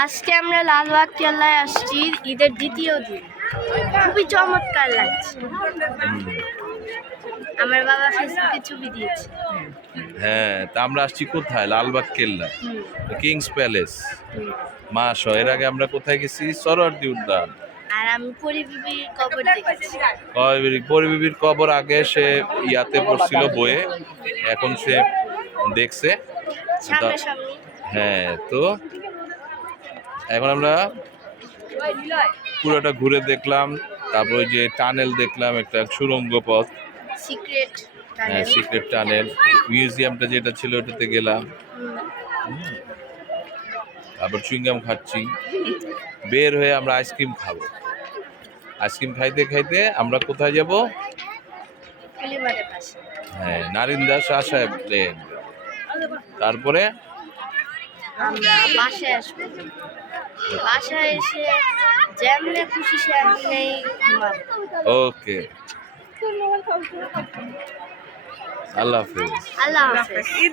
আজকে আমরা লালবাগ কেল্লায় আসছি ঈদের দ্বিতীয় দিন। খুবই চমৎকার লাগছে। আমার বাবা ফেসবুকে ছবি দিয়েছে। হ্যাঁ তা আমরা আসছি কোথায়? লালবাগ কেল্লা। Kings Palace. মা এর আগে আমরা কোথায় গেছি? সরোয়ার্দী উদ্যান। আর আমি পরিবিবির কবর দেখেছি। পরিবিবির কবর আগে সে ইয়াতে পড়ছিল বইয়ে। এখন সে দেখছে। হ্যাঁ তো এখন আমরা পুরোটা ঘুরে দেখলাম তারপর ওই যে টানেল দেখলাম একটা সুরঙ্গ পথ। সিক্রেট হ্যাঁ সিক্রেট টানেল। মিউজিয়ামটা যেটা ছিল ওটাতে গেলাম। তারপর চুইংগাম খাচ্ছি। বের হয়ে আমরা আইসক্রিম খাব। আইসক্রিম খাইতে খাইতে আমরা কোথায় যাব? হ্যাঁ নারিন্দা শাহ সাহেব লেন তারপরে আমরা বাসায় আসব। বাসায় এসে যেমনে খুশি সেমনেই ঘুমাবো। ওকে আল্লাহ হাফেজ। আল্লাহ হাফেজ।